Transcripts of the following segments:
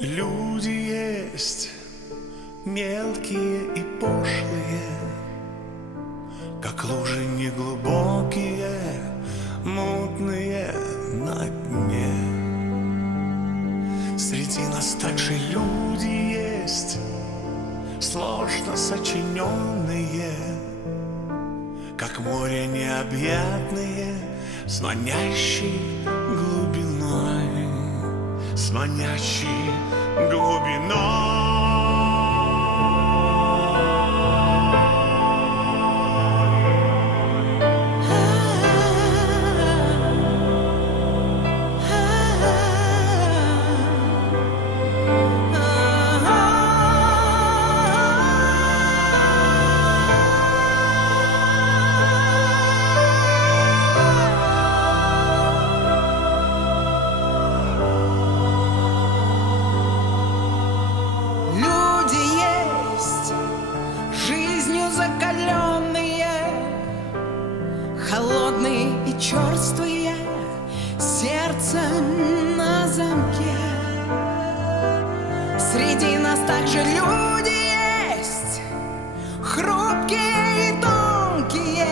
Люди есть мелкие и пошлые, как лужи неглубокие, мутные на дне. Среди нас также люди есть, сложно сочиненные, как море необъятные, с манящей глубиной, с манящей глубиной. Холодные и черствые, сердце на замке. Среди нас также люди есть, хрупкие и тонкие,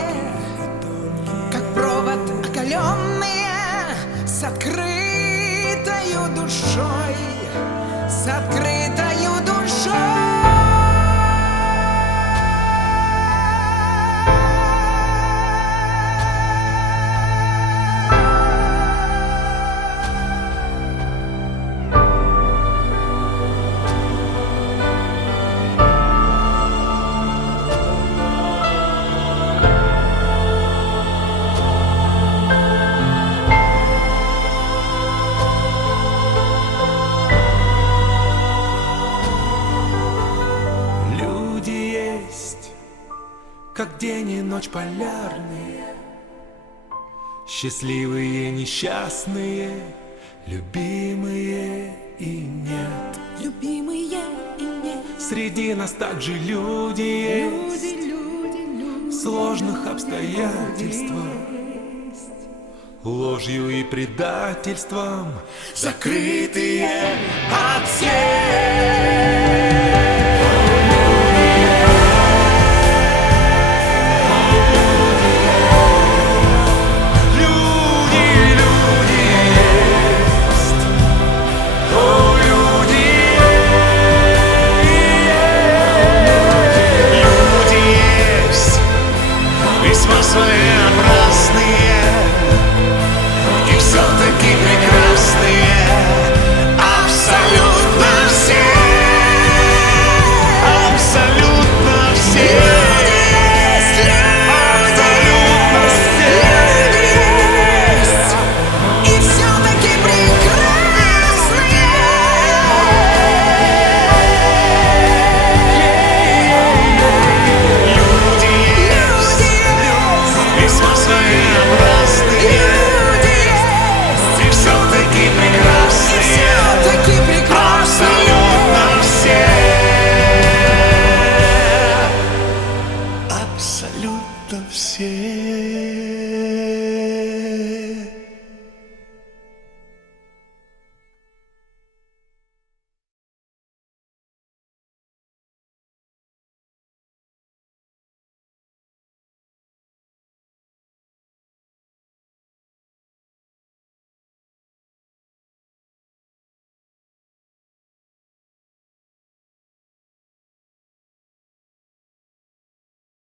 как провод оголенные, с открытою душой, с открытою душой. Как день и ночь полярные, счастливые, несчастные, любимые и нет. Любимые и нет. Среди нас также люди есть, в сложных обстоятельствах, ложью и предательством закрытые